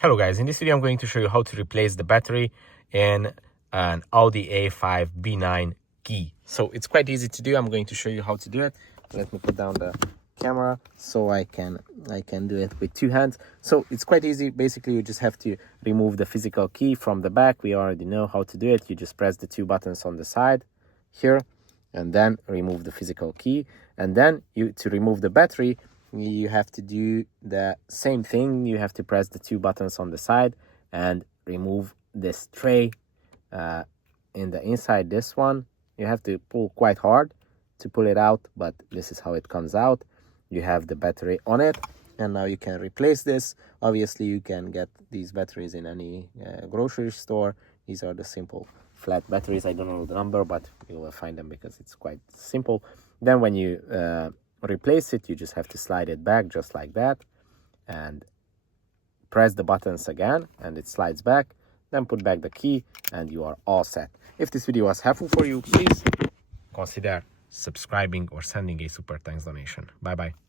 Hello guys, in this video I'm going to show you how to replace the battery in an Audi A5 B9 key. So it's quite easy to do. I'm going to show you how to do it. Let me put down the camera so I can do it with two hands. So it's quite easy. Basically you just have to remove the physical key from the back. We already know how to do it. You just press the two buttons on the side here and then remove the physical key, and then to remove the battery you have to do the same thing. You have to press the two buttons on the side and remove this tray in the inside. This one you have to pull quite hard to pull it out, but this is how it comes out. You have the battery on it, and now you can replace this. Obviously you can get these batteries in any grocery store. These are the simple flat batteries. I don't know the number, but you will find them because it's quite simple. Then when you replace it, you just have to slide it back just like that and press the buttons again and it slides back. Then put back the key and you are all set. If this video was helpful for you, please consider subscribing or sending a super thanks donation. Bye bye.